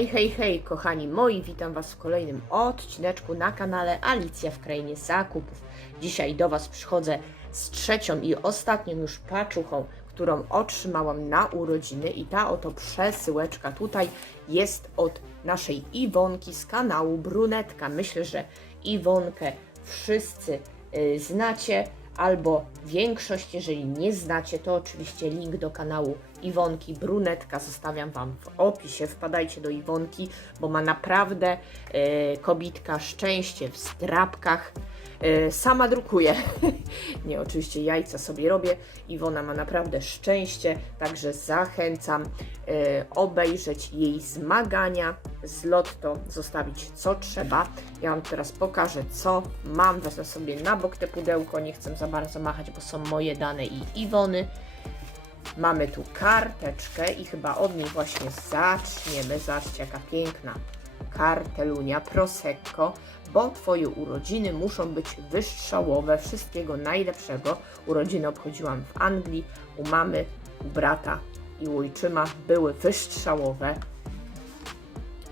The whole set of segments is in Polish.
Hej, hej, hej, kochani moi, witam Was w kolejnym odcineczku na kanale Alicja w Krainie Zakupów. Dzisiaj do Was przychodzę z trzecią i ostatnią już paczuchą, którą otrzymałam na urodziny i ta oto przesyłeczka tutaj jest od naszej Iwonki z kanału Brunetka. Myślę, że Iwonkę wszyscy y, znacie, albo większość, jeżeli nie znacie, to oczywiście link do kanału Iwonki Brunetka zostawiam Wam w opisie. Wpadajcie do Iwonki, bo ma naprawdę e, kobitka szczęście w zdrabkach. E, sama drukuje. nie, oczywiście jajca sobie robię. Iwona ma naprawdę szczęście, także zachęcam e, obejrzeć jej zmagania z lotto, zostawić co trzeba. Ja Wam teraz pokażę, co mam. Wezmę sobie na bok te pudełko, nie chcę za bardzo machać, bo są moje dane i Iwony. Mamy tu karteczkę i chyba od niej właśnie zaczniemy. Zobaczcie, jaka piękna kartelunia Prosecco, bo Twoje urodziny muszą być wystrzałowe. Wszystkiego najlepszego. Urodziny obchodziłam w Anglii, u mamy, u brata i u ojczyma były wystrzałowe.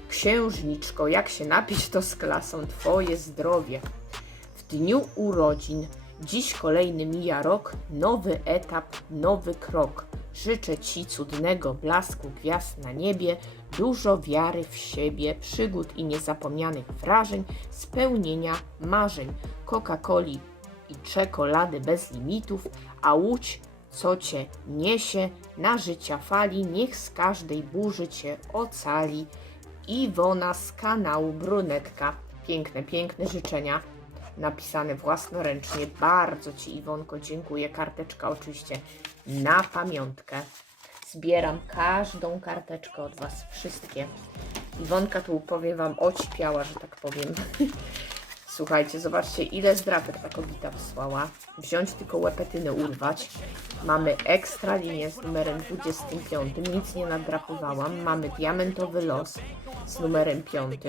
Księżniczko, jak się napić to z klasą, Twoje zdrowie. W dniu urodzin, dziś kolejny mija rok, nowy etap, nowy krok. Życzę Ci cudnego blasku gwiazd na niebie, dużo wiary w siebie, przygód i niezapomnianych wrażeń, spełnienia marzeń, Coca-Coli i czekolady bez limitów, a łódź, co Cię niesie na życia fali, niech z każdej burzy Cię ocali. Iwona z kanału Brunetka. Piękne, piękne życzenia napisane własnoręcznie. Bardzo Ci, Iwonko, dziękuję. Karteczka oczywiście na pamiątkę. Zbieram każdą karteczkę od Was, wszystkie. Iwonka tu, powiem Wam, ocipiała, że tak powiem. Słuchajcie, zobaczcie, ile zdrapek ta kobieta wysłała. Wziąć tylko łepetynę, urwać. Mamy ekstra linię z numerem 25, nic nie nadrapowałam. Mamy diamentowy los z numerem 5.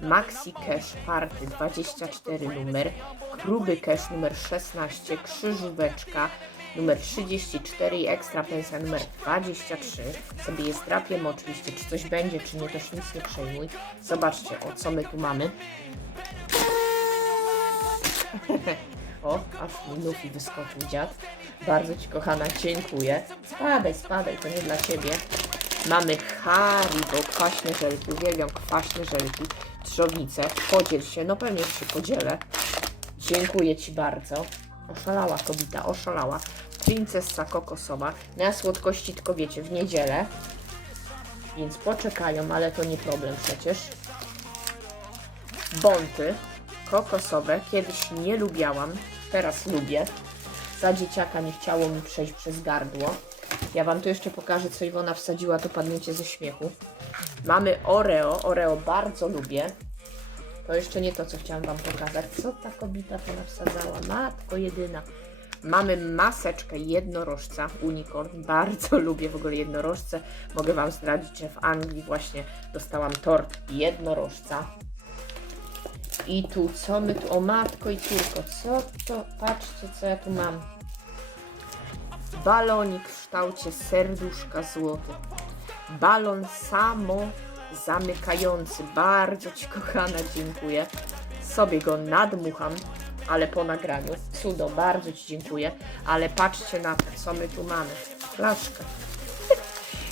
Maxi Cash Party 24 numer. Gruby Cash numer 16. Krzyżóweczka numer 34 i ekstra pensja numer 23. Sobie je zdrapiemy oczywiście, czy coś będzie, czy nie, też nic nie przejmuj. Zobaczcie, o co my tu mamy. O, aż mi Luffy wyskoczył dziad. Bardzo Ci kochana, dziękuję. Spadaj, spadaj, to nie dla Ciebie. Mamy Haribo, kwaśne żelki, uwielbiam kwaśne żelki, trzownice. Podziel się, no pewnie się podzielę. Dziękuję Ci bardzo. Oszalała kobieta, oszalała. Princessa kokosowa. Na słodkości tylko wiecie, w niedzielę. Więc poczekają, ale to nie problem przecież. Bonty kokosowe. Kiedyś nie lubiałam, teraz lubię. Za dzieciaka nie chciało mi przejść przez gardło. Ja Wam tu jeszcze pokażę, co Iwona wsadziła, to padniecie ze śmiechu. Mamy Oreo. Oreo bardzo lubię. To jeszcze nie to, co chciałam Wam pokazać. Co ta kobieta tu wsadzała? Matko jedyna. Mamy maseczkę jednorożca, unicorn. Bardzo lubię w ogóle jednorożce. Mogę Wam zdradzić, że w Anglii właśnie dostałam tort jednorożca. I tu, co my tu, o matko i córko, co to, patrzcie co ja tu mam. Balonik w kształcie serduszka złoty. Balon samo zamykający. Bardzo Ci kochana, dziękuję. Sobie go nadmucham, ale po nagraniu. Cudo, bardzo Ci dziękuję. Ale patrzcie na to, co my tu mamy. Flaszka.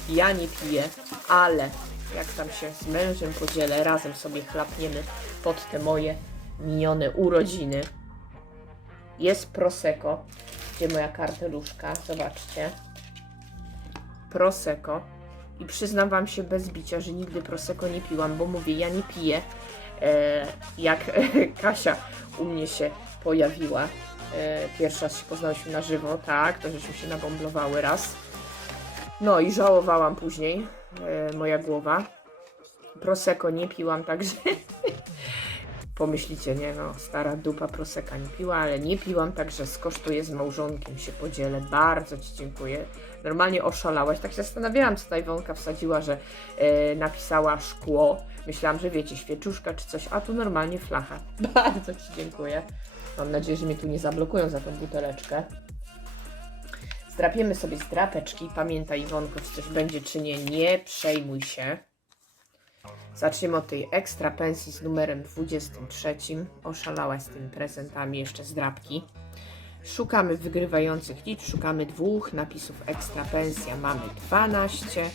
Ja nie piję, ale jak tam się z mężem podzielę, razem sobie chlapniemy pod te moje minione urodziny. Jest Prosecco. Gdzie moja karteluszka? Zobaczcie. Prosecco. I przyznam Wam się bez bicia, że nigdy Prosecco nie piłam, bo mówię, ja nie piję. E, jak Kasia u mnie się pojawiła. E, pierwszy raz się poznałyśmy na żywo, tak, to żeśmy się nabąblowały raz. No i żałowałam później, e, moja głowa. Prosecco nie piłam, także pomyślicie, nie no, stara dupa Prosecca nie piła, ale nie piłam, także skosztuję z małżonkiem, się podzielę. Bardzo Ci dziękuję. Normalnie oszalałaś. Tak się zastanawiałam, co ta Iwonka wsadziła, że e, napisała szkło. Myślałam, że wiecie, świeczuszka czy coś, a tu normalnie flacha. Bardzo Ci dziękuję. Mam nadzieję, że mnie tu nie zablokują za tą buteleczkę. Zdrapiemy sobie z drapeczki. Pamiętaj, Iwonko, czy coś będzie, czy nie. Nie przejmuj się. Zaczniemy od tej ekstra pensji z numerem 23. Oszalałaś z tymi prezentami, jeszcze z drapki. Szukamy wygrywających liczb, szukamy dwóch napisów ekstra pensja. Mamy 12,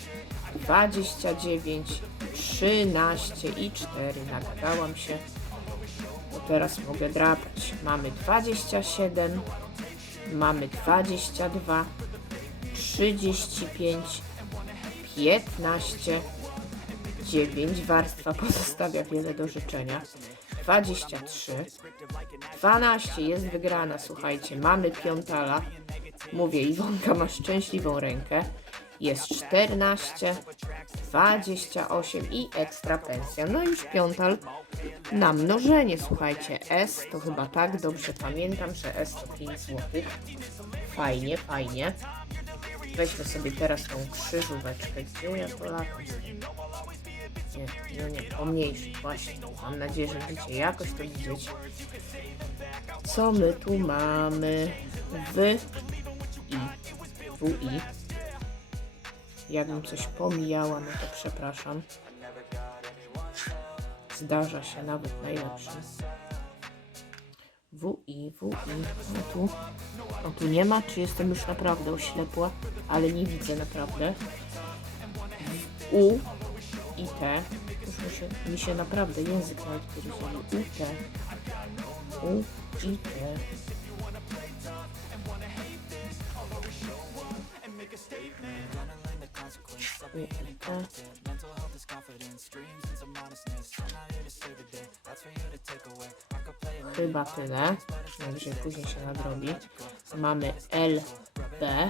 29, 13 i 4. Nagadałam się. To teraz mogę drapać. Mamy 27, mamy 22, 35, 15, 9. Warstwa pozostawia wiele do życzenia. 23, 12 jest wygrana, słuchajcie, mamy piątala. Mówię, Iwonka ma szczęśliwą rękę. Jest 14, 28 i ekstra pensja. No już piątal na mnożenie, słuchajcie. S to chyba tak, dobrze pamiętam, że S to 5 zł. Fajnie, fajnie. Weźmy sobie teraz tą krzyżóweczkę. Gdzie ja to latam? Nie, no nie, pomniejszy, właśnie. Mam nadzieję, że będziecie jakoś to widzieć. Co my tu mamy? W i WI. Jakbym coś pomijała, no to przepraszam. Zdarza się nawet najlepszym. WI, WI. O tu, o tu nie ma, czy jestem już naprawdę oślepła, ale nie widzę naprawdę. U i T. Już mi się, mi się naprawdę język nawet pierdzieli. U, T. U i T. U, i T. Chyba tyle. Najwyżej później się nadrobi. Mamy L, B.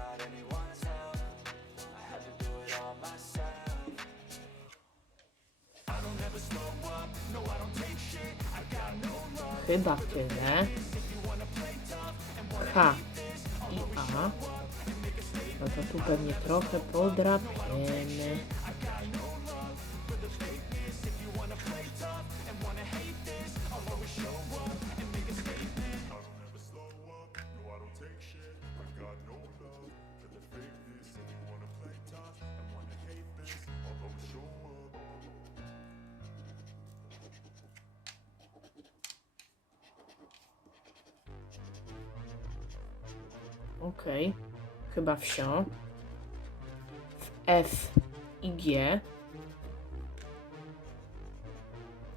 Chyba tyle. H i A. No to tu pewnie trochę podrapiemy. Okej. Chyba wsio. F i G.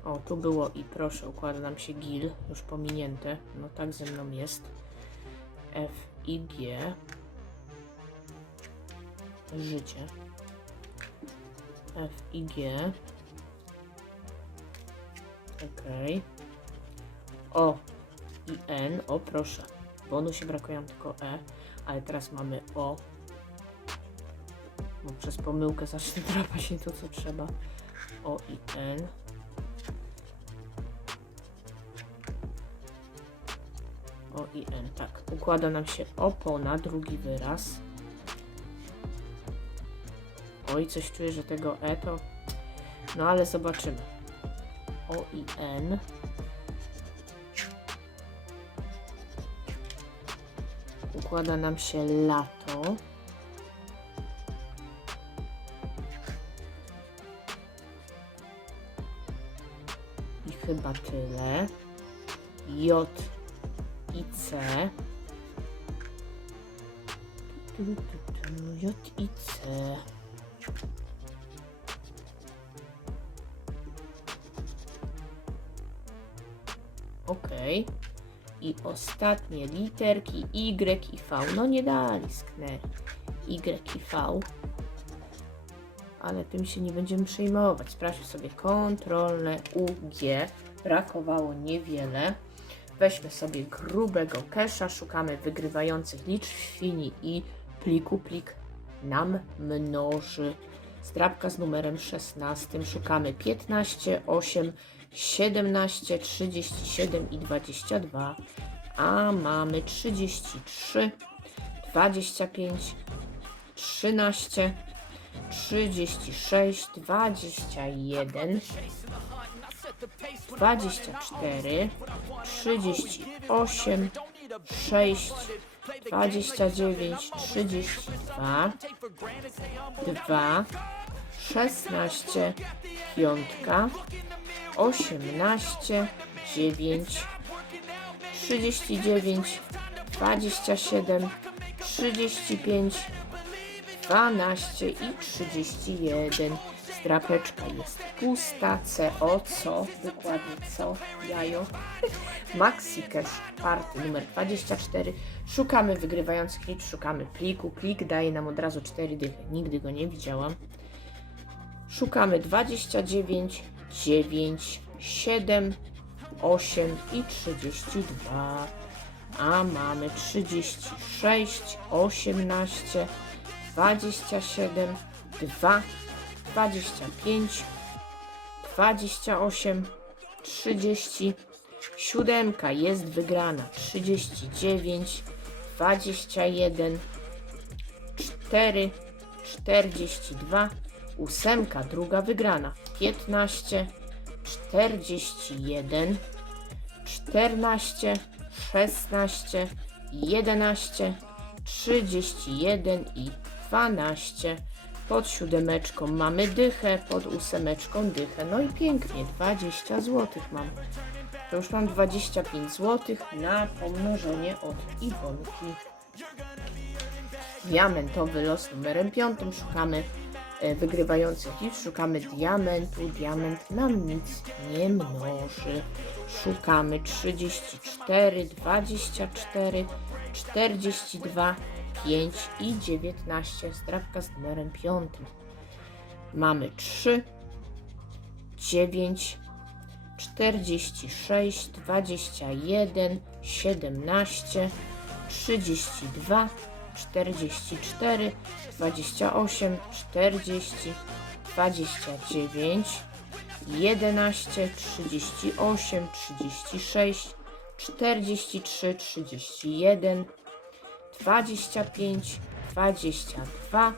O, tu było i proszę, układa nam się GIL, już pominięte. No tak ze mną jest. F i G. Życie. F i G. Okej. O i N. O, proszę. Bonusie brakuje nam tylko E, ale teraz mamy O. Bo przez pomyłkę zacznę drapać nie to, co trzeba. O i N. O i N, tak. Układa nam się opona, drugi wyraz. Oj, coś czuję, że tego E to... No ale zobaczymy. O i N. Układa nam się lato. I chyba tyle. J i C. J i C. Okej. I ostatnie literki Y i V. No nie dali, sknęli. Y i V. Ale tym się nie będziemy przejmować. Sprawdźmy sobie kontrolne UG. Brakowało niewiele. Weźmy sobie grubego kesza. Szukamy wygrywających liczb chwili i pliku. Plik nam mnoży. Zdrabka z numerem 16. Szukamy 15, 8, 17, 37 i 22. A mamy 33, 25, 13, 36, 21, 24, 38, 6, 29, 32, 2, 16, piątka, 18, 9, 39, 27, 35, 12 i 31. Strapeczka jest pusta. CO, co? Dokładnie co? Jajo. Maxi Cash party numer 24. Szukamy wygrywających liczb, szukamy pliku. Plik daje nam od razu 4 dychy. Nigdy go nie widziałam. Szukamy 29, 9, 7, 8 i 32. A mamy 36, 18, 27, 2, 25, 28, 30. Siódemka jest wygrana. 39, 21, 4, 42. Ósemka druga wygrana. 15, 41, 14, 16, 11, 31 i 12. Pod siódemeczką mamy dychę, pod ósemeczką dychę. No i pięknie, 20 zł mam. To już mam 25 zł na pomnożenie od Iwonki. Diamentowy los numerem 5. Szukamy wygrywających liczb. Szukamy diamentu. Diament nam nic nie mnoży. Szukamy 34, 24, 42, 5 i 19. Strawka z numerem 5. Mamy 3, 9, 46, 21, 17, 32, 44, 28, 40, 29, 11, 38, 36, 43, 31, 25, 22,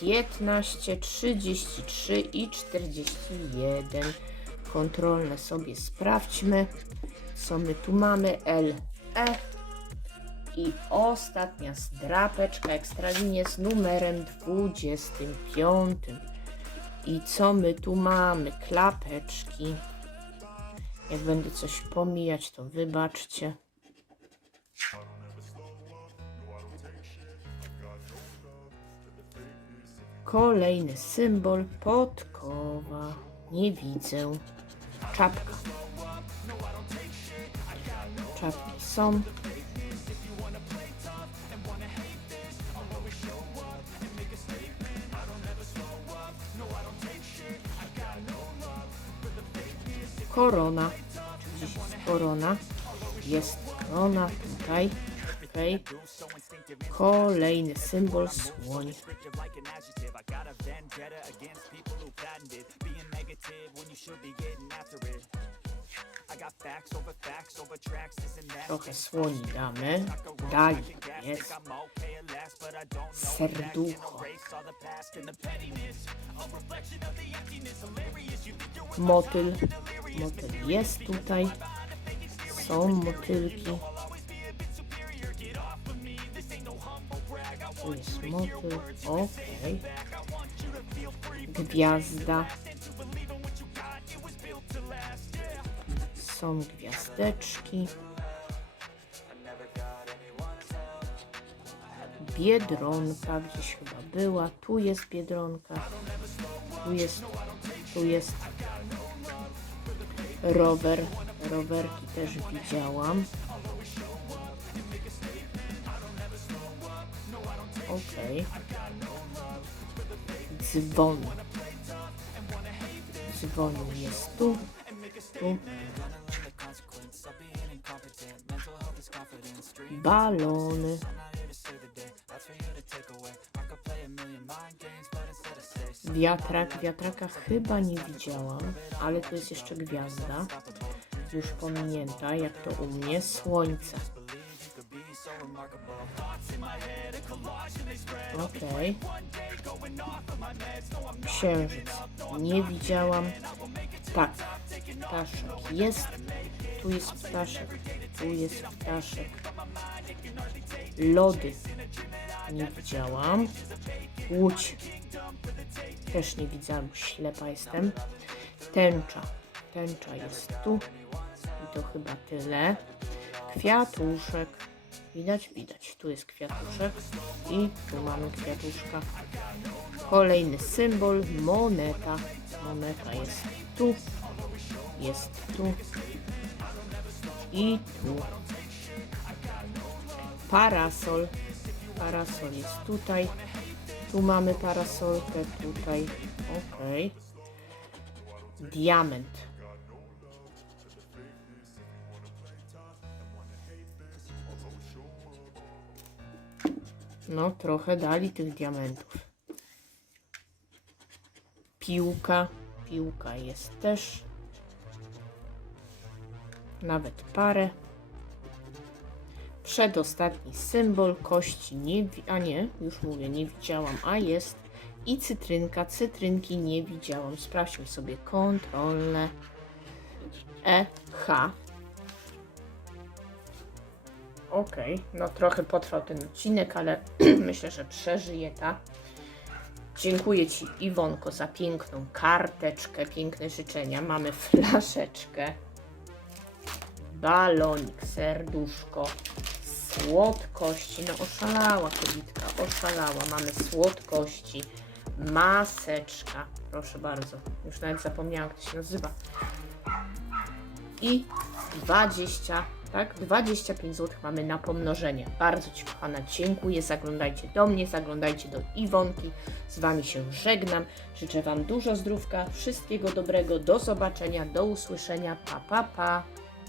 15, 33 i 41. Kontrolne sobie sprawdźmy, co my tu mamy. L, E. I ostatnia zdrapeczka ekstralinie z numerem 25. I co my tu mamy? Klapeczki. Jak będę coś pomijać, to wybaczcie. Kolejny symbol podkowa. Nie widzę. Czapka. Czapki są. Korona. Gdzieś jest korona? Jest korona tutaj. Okej. Kolejny symbol słoń. Trochę słoni damy. Dali jest. Serducho. Motyl. Motyl jest tutaj. Są motylki. Tu jest motyl. Okej. Gwiazda. Są gwiazdeczki. Biedronka gdzieś chyba była. Tu jest biedronka. Tu jest. Tu jest. Rower. Rowerki też widziałam. Okej. Dzwon. Dzwon jest tu. Tu. Balony. Wiatrak, wiatraka chyba nie widziałam, ale tu jest jeszcze gwiazda. Już pominięta, jak to u mnie, słońce. Okej. Księżyc. Nie widziałam. Tak, ptaszek jest. Tu jest ptaszek. Tu jest ptaszek. Lody. Nie widziałam. Łódź. Też nie widziałam, ślepa jestem. Tęcza. Tęcza jest tu. I to chyba tyle. Kwiatuszek. Widać? Widać. Tu jest kwiatuszek. I tu mamy kwiatuszka. Kolejny symbol. Moneta. Moneta jest tu. Jest tu. I tu. Parasol. Parasol jest tutaj. Tu mamy parasolkę, tutaj. Okej. Diament. No, trochę dali tych diamentów. Piłka. Piłka jest też. Nawet parę. Przedostatni symbol kości nie, a nie, już mówię, nie widziałam, a jest i cytrynka, cytrynki nie widziałam. Sprawdźmy sobie kontrolne E, H. Okej, no trochę potrwał ten odcinek, ale myślę, że przeżyję, ta. Dziękuję Ci, Iwonko, za piękną karteczkę, piękne życzenia. Mamy flaszeczkę, balonik, serduszko, słodkości. No oszalała kobitka, oszalała. Mamy słodkości, maseczka. Proszę bardzo, już nawet zapomniałam, jak to się nazywa. I 20, tak? 25 zł mamy na pomnożenie. Bardzo Ci, kochana, dziękuję. Zaglądajcie do mnie, zaglądajcie do Iwonki. Z Wami się żegnam. Życzę Wam dużo zdrówka, wszystkiego dobrego. Do zobaczenia, do usłyszenia. Pa, pa, pa.